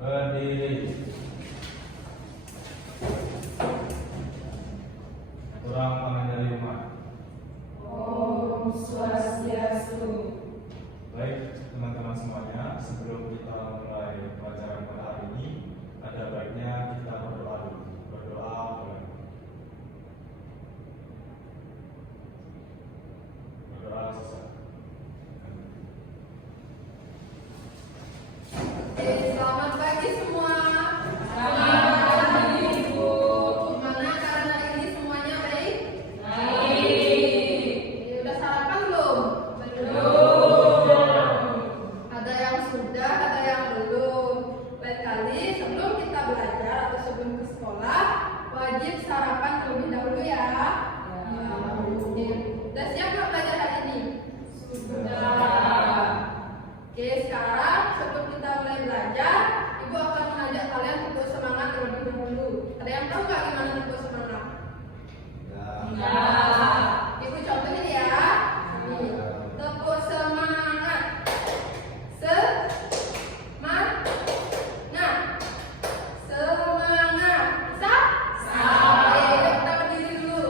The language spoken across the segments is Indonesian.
Berdiri. Kurang tangannya 5. Om Swastiastu. Baik teman-teman semuanya, sebelum kita mulai pelajaran pada hari ini, ada baiknya kita berdoa dulu. Berdoa boleh. Berdoa susah. Selamat pagi semua. Gimana kalian hari ini semuanya baik? Udah sarapan belum? Ada yang sudah, ada yang belum. Lain kali sebelum kita belajar atau sebelum ke sekolah, wajib sarapan terlebih dahulu ya. Udah siap belum belajar hari ini? Oke, sekarang sebelum kita mulai belajar, Ibu akan mengajak kalian untuk semangat terlebih dahulu. Ada yang tahu nggak gimana untuk semangat? Ibu contohin ya. Nih, tepuk semangat. Semangat. Semangat. Bisa? Oke, yuk kita berdiri dulu.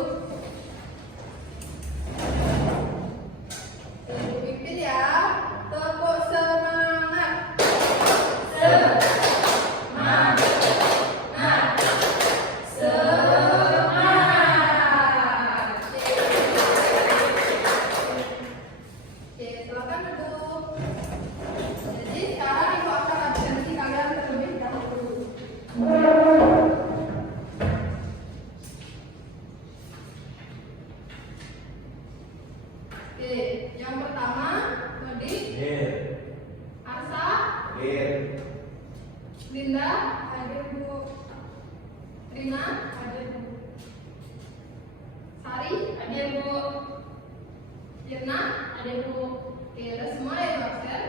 Ibu pimpin ya. Tepuk semangat. Oke, silakan duduk. Jadi sekarang Ibu akan absensi kalian terlebih dahulu. Oke, yang pertama, Nodik, Arsa, Linda, hadir Bu. Rina, hadir Bu. Sari, hadir Bu. Irna, hadir Bu. Oke, udah semua ya Bu absen?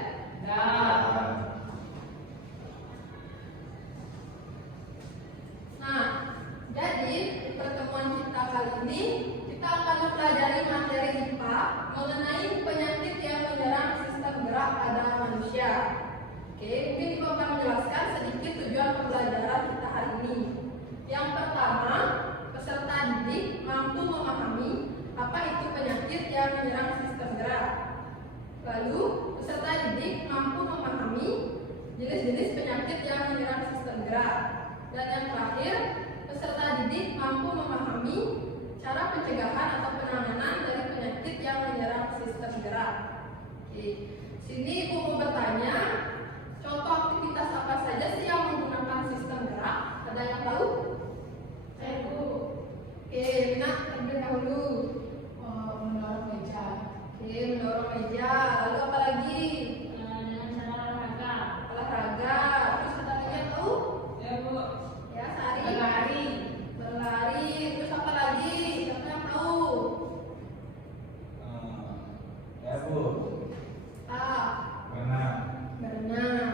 Nah, jadi di pertemuan kita kali ini kita akan mempelajari materi IPA mengenai penyakit yang menyerang sistem gerak pada manusia. Oke, mungkin Ibu akan menjelaskan sedikit tujuan pembelajaran kita hari ini. Yang pertama, peserta didik mampu memahami apa itu penyakit yang menyerang sistem gerak. Lalu, peserta didik mampu memahami jenis-jenis penyakit yang menyerang sistem gerak. Dan yang terakhir, peserta didik mampu memahami cara pencegahan atau penanganan dari penyakit yang menyerang sistem gerak. Oke, sini Ibu mau bertanya, contoh aktivitas apa saja sih yang menggunakan sistem gerak? Ada yang tahu? Saya Bu. Oke, Rina terlebih dahulu. Mendorong meja. Oke, mendorong meja. Lalu apa lagi? Dengan cara Olahraga. Terus ada lagi yang tahu? ya Bu, Ya, Sari. berlari. Berlari. Terus apa lagi? Siapa yang tahu? Bu. Berenang. Berenang.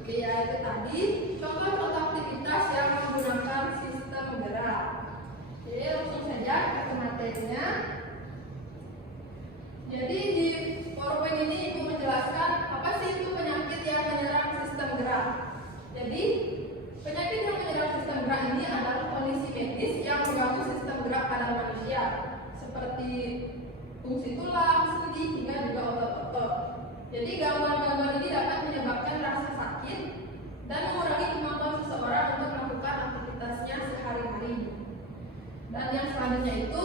Oke, ya itu tadi contoh-contoh aktivitas yang menggunakan sistem gerak. Oke, langsung saja ke materinya. Jadi di PowerPoint ini Ibu menjelaskan apa sih itu penyakit yang menyerang sistem gerak. Jadi penyakit yang menyerang sistem gerak ini adalah kondisi medis yang mengganggu sistem gerak pada manusia, seperti fungsi tulang, sendi, hingga juga otot-otot. Jadi gangguan-gangguan ini dapat menyebabkan rasa sakit dan mengurangi kemampuan seseorang untuk melakukan aktivitasnya sehari-hari. Dan yang selanjutnya itu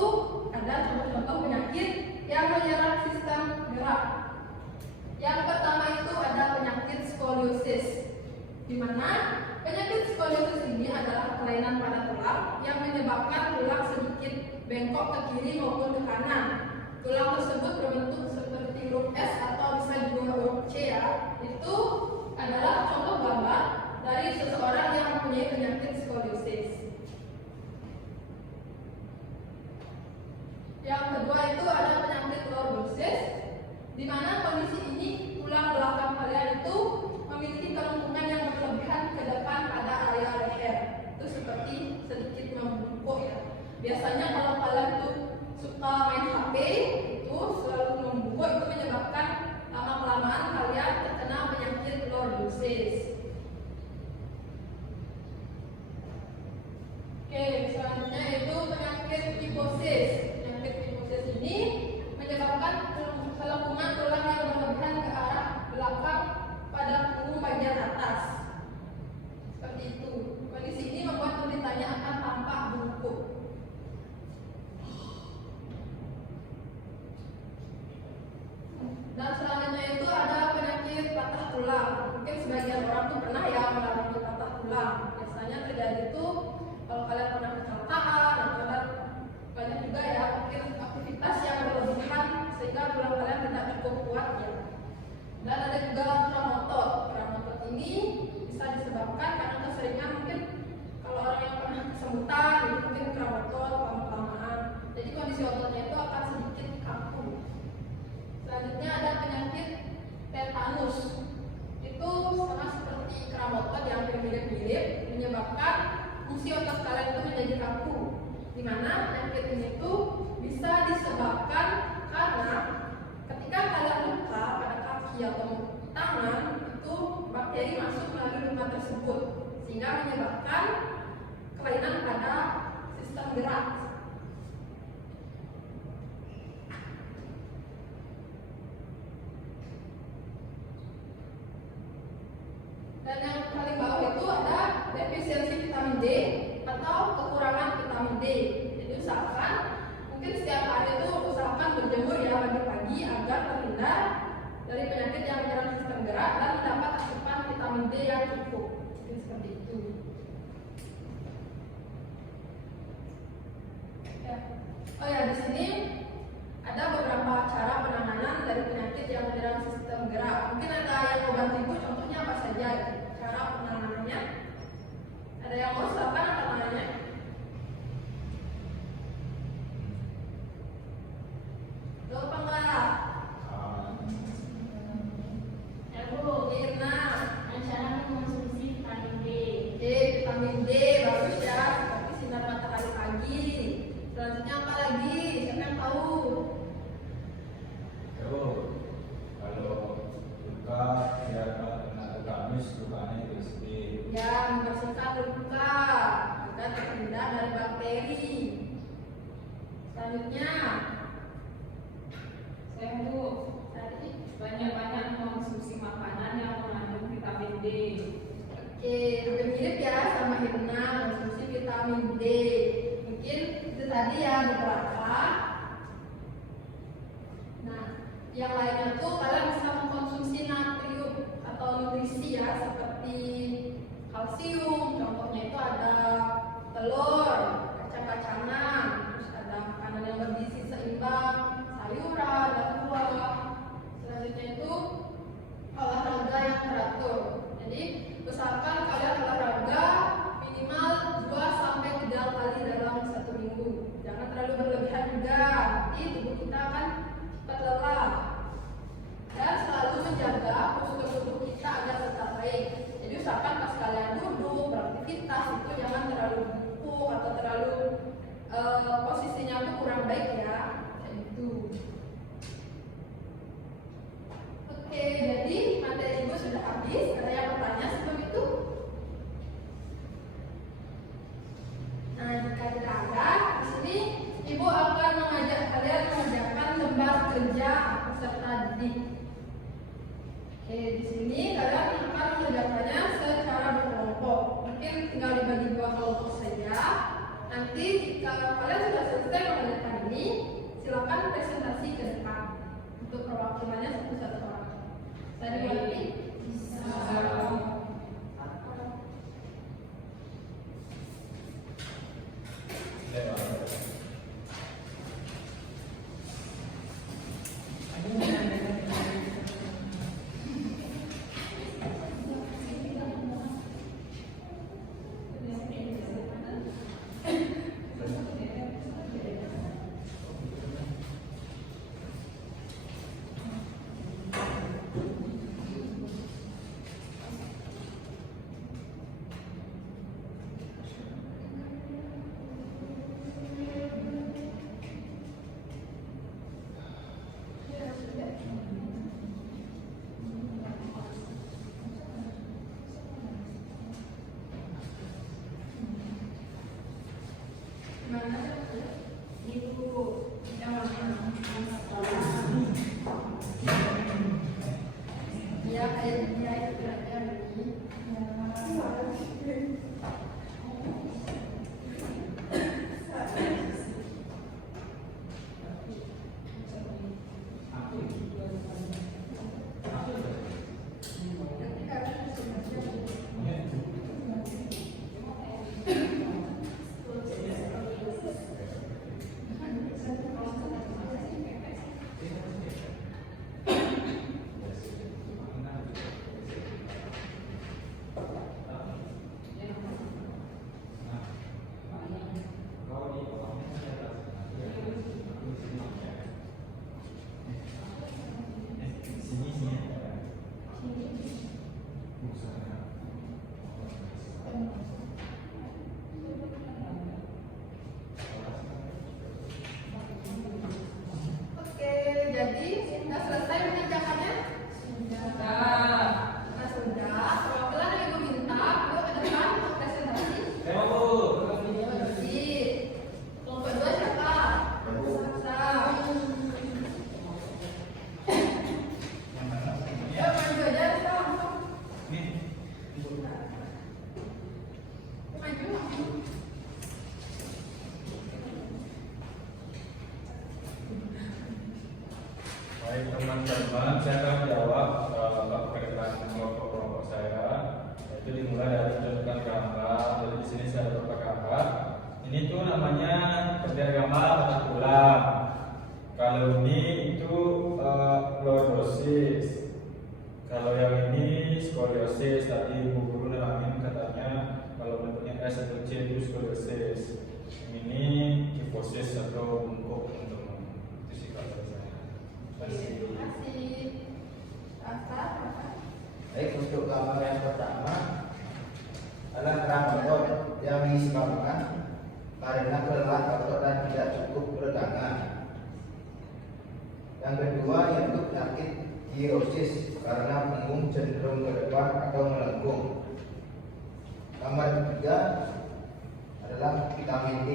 ada contoh-contoh penyakit yang menyerang sistem gerak. Yang pertama itu ada penyakit skoliosis, di mana penyakit skoliosis ini adalah kelainan pada tulang yang menyebabkan tulang sedikit bengkok ke kiri maupun ke kanan. Tulang tersebut berbentuk seperti huruf S atau bisa juga huruf C ya. Itu adalah contoh gambar dari seseorang yang mempunyai penyakit skoliosis. Yang kedua itu ada penyakit lordosis, di mana kondisi ini tulang belakang kalian itu memiliki kelengkungan yang berlebihan ke depan pada area leher. Itu seperti sedikit membungkuk ya. Biasanya kalau kalian tuh suka main HP itu selalu membungkuk, itu menyebabkan lama-kelamaan kalian terkena penyakit lordosis. kifosis. Penyakit kifosis ini menyebabkan kelengkungan tulang yang berlebihan ke arah belakang pada punggung bagian atas. Seperti itu. Kondisi ini membuat penderitanya akan tampak bungkuk. Dan selanjutnya itu ada penyakit patah tulang. Mungkin sebagian orang tuh pernah ya mengalami patah tulang. Biasanya terjadi itu kalau kalian pernah kecelakaan atau banyak juga ya mungkin aktivitas yang berlebihan sehingga tulang kalian tidak cukup kuat ya. Dan ada juga traumatot. Traumatot ini bisa disebabkan karena keseringan mungkin kalau orang yang pernah kesemutan itu mungkin traumatot lama-lamaan. Jadi kondisi ototnya itu akan sedikit kaku. Selanjutnya ada penyakit tetanus. Itu sama seperti kramatot yang mirip-mirip, menyebabkan fungsi otot kalian itu menjadi kaku. Di mana penyakit ini itu bisa disebabkan karena ketika kalian luka pada kaki atau tangan itu bakteri masuk melalui luka tersebut sehingga menyebabkan kelainan pada sistem gerak. Dan yang paling bawah itu ada defisiensi vitamin D atau kekurangan vitamin D. Jadi usahakan mungkin setiap hari itu usahakan berjemur ya pagi-pagi agar terhindar dari penyakit yang menyerang sistem gerak dan mendapat asupan vitamin D yang cukup. Mungkin seperti itu. Ya. Oh ya, di sini ada beberapa cara penanganan dari penyakit yang menyerang sistem gerak. Mungkin ada yang mau bantu ibu, contohnya apa saja cara penanganannya? Ada yang mau silakan apa namanya? Gampang nggak? Ya Bu, Irna. cara mengkonsumsi vitamin D. Vitamin D bagus ya, seperti sinar matahari pagi. Selanjutnya apa lagi? Siapa yang tahu? Kalau luka ya kena tetanus lukanya itu sedih. Ya, membersihkan luka agar terhindar dari bakteri. Selanjutnya, Saya Bu, tadi banyak-banyak mengkonsumsi makanan yang mengandung vitamin D. oke, hampir mirip ya sama Irna, konsumsi vitamin D. Mungkin itu tadi ya beberapa. Nah, yang lainnya tuh kalian bisa mengkonsumsi natrium atau nutrisi ya seperti kalsium. Contohnya itu ada telur, kacang-kacangan, terus ada makanan yang bergizi seimbang, sayuran dan buah. Selanjutnya itu olahraga yang teratur. Jadi usahakan kalian olahraga minimal 2-3 kali dalam 1 minggu. Jangan terlalu berlebihan juga, nanti tubuh kita akan cepat lelah. Dan selalu menjaga postur tubuh kita agar tetap baik. Jadi usahakan pas kalian duduk beraktivitas itu jangan terlalu bungkuk atau terlalu posisinya tuh kurang baik ya. Kayak gitu. Oke, jadi materi ibu sudah habis. Ada yang bertanya sebelum itu? Nah, jika tidak ada, di sini ibu akan mengajak kalian mengerjakan lembar kerja peserta didik. Oke, di sini kalian akan mengerjakannya secara berkelompok. Mungkin tinggal dibagi 2 kelompok saja. Nanti jika kalian sudah selesai mengerjakan ini, silakan presentasi ke depan untuk perwakilannya satu-satu orang. Saya dimulai. ada tunjukkan gambar. Jadi di sini saya ada beberapa gambar. Ini tuh namanya perbedaan gambar patah tulang. Kalau ini itu lordosis. Kalau yang ini skoliosis. Tadi Bu Guru nerangin katanya kalau bentuknya S atau C itu skoliosis. Ini kifosis atau bungkuk teman-teman. Itu sih kalau saya. Terima kasih. Rasa. Baik, untuk gambar yang pertama adalah kerang otot yang disebabkan karena kelelahan otot dan tidak cukup peregangan. Yang kedua yaitu penyakit kirosis karena punggung cenderung ke depan atau melengkung. Gambar ketiga adalah vitamin D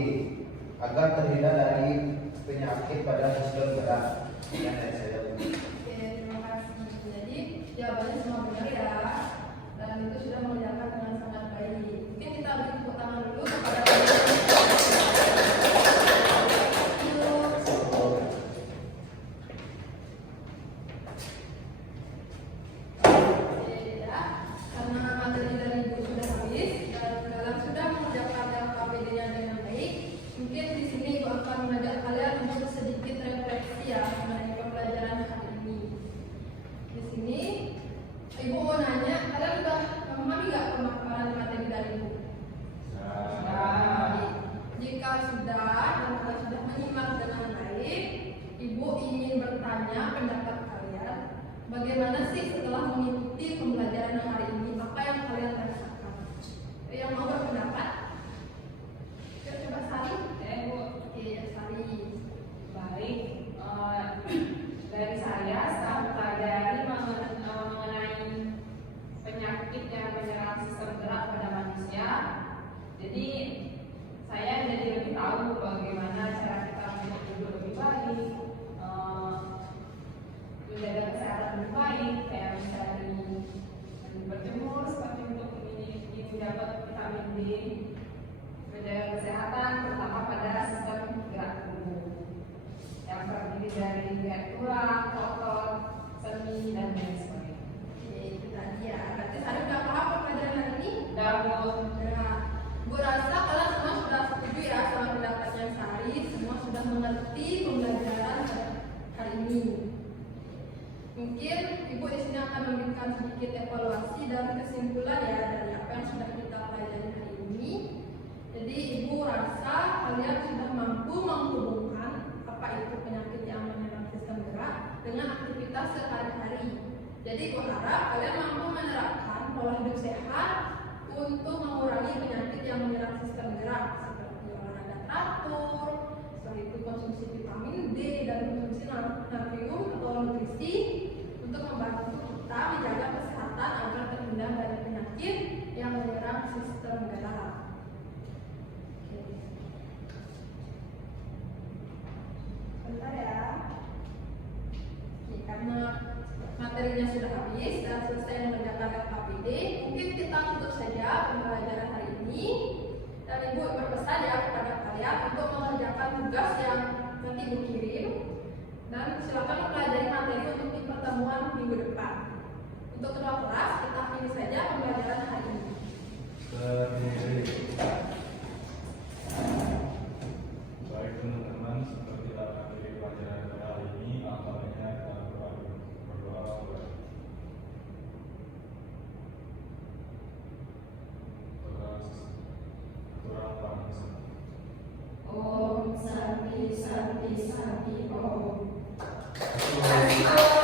agar terhindar dari penyakit pada sistem gerak. Yang dari saya. Oke, terima kasih. Jadi jawabannya semua benar ya, dan itu sudah mengerjakan dengan sangat baik. Mungkin kita beri tepuk tangan dulu kepada karena materi dari ibu sudah habis dan kalian sudah mengerjakan LKPD-nya dengan baik. Mungkin di sini ibu akan mengajak kalian untuk sedikit refleksi ya mengenai pembelajaran hari ini. Di sini ibu mau nanya, kalian sudah memahami nggak pemaparan materi dari ibu? Sudah. Jika sudah dan kalian sudah menyimak dengan baik, ibu ingin bertanya pendapat kalian. Bagaimana sih setelah mengikuti pembelajaran hari ini? Apa yang kalian rasakan? Yang mau berpendapat? Coba Sari. Bu. Oke, Sari. Baik, dari saya setelah mempelajari mengenai penyakit yang menyerang sistem gerak pada manusia, jadi saya jadi lebih tahu bagaimana cara kita untuk hidup lebih baik, menjaga kesehatan lebih baik, kayak misalnya berjemur seperti untuk ini dapat vitamin D, menjaga kesehatan terutama pada sistem gerak tubuh yang terdiri dari tulang, otot, sendi, dan lain sebagainya. Oke, itu tadi ya. Berarti Sari udah paham pembelajaran hari ini? Dan Nah, Bu rasa kalian semua sudah setuju ya sama pendapatnya Sari, semua sudah mengerti pembelajaran hari ini. Mungkin ibu di sini akan memberikan sedikit evaluasi dan kesimpulan ya dari apa yang sudah kita pelajari hari ini. Jadi ibu rasa kalian sudah mampu menghubungkan apa itu penyakit yang menyerang sistem gerak dengan aktivitas sehari-hari. Jadi ibu harap kalian mampu menerapkan pola hidup sehat untuk mengurangi penyakit yang menyerang sistem gerak seperti olahraga teratur, setelah itu konsumsi vitamin D dan konsumsi natrium atau nutrisi untuk membantu kita menjaga kesehatan agar terhindar dari penyakit yang menyerang sistem gerak. Bentar ya. Oke, karena materinya sudah habis dan selesai mengerjakan LKPD, mungkin kita tutup saja pembelajaran hari ini. Dan ibu berpesan ya kepada kalian untuk mengerjakan tugas yang nanti ibu kirim, dan silakan mempelajari materi untuk di pertemuan minggu depan. Untuk kedua kelas kita akhiri saja pembelajaran hari ini. Baik teman-teman, seperti materi pelajaran pada hari ini, apalagi kita berdoa. Om Santi Santi Santi Om. Om.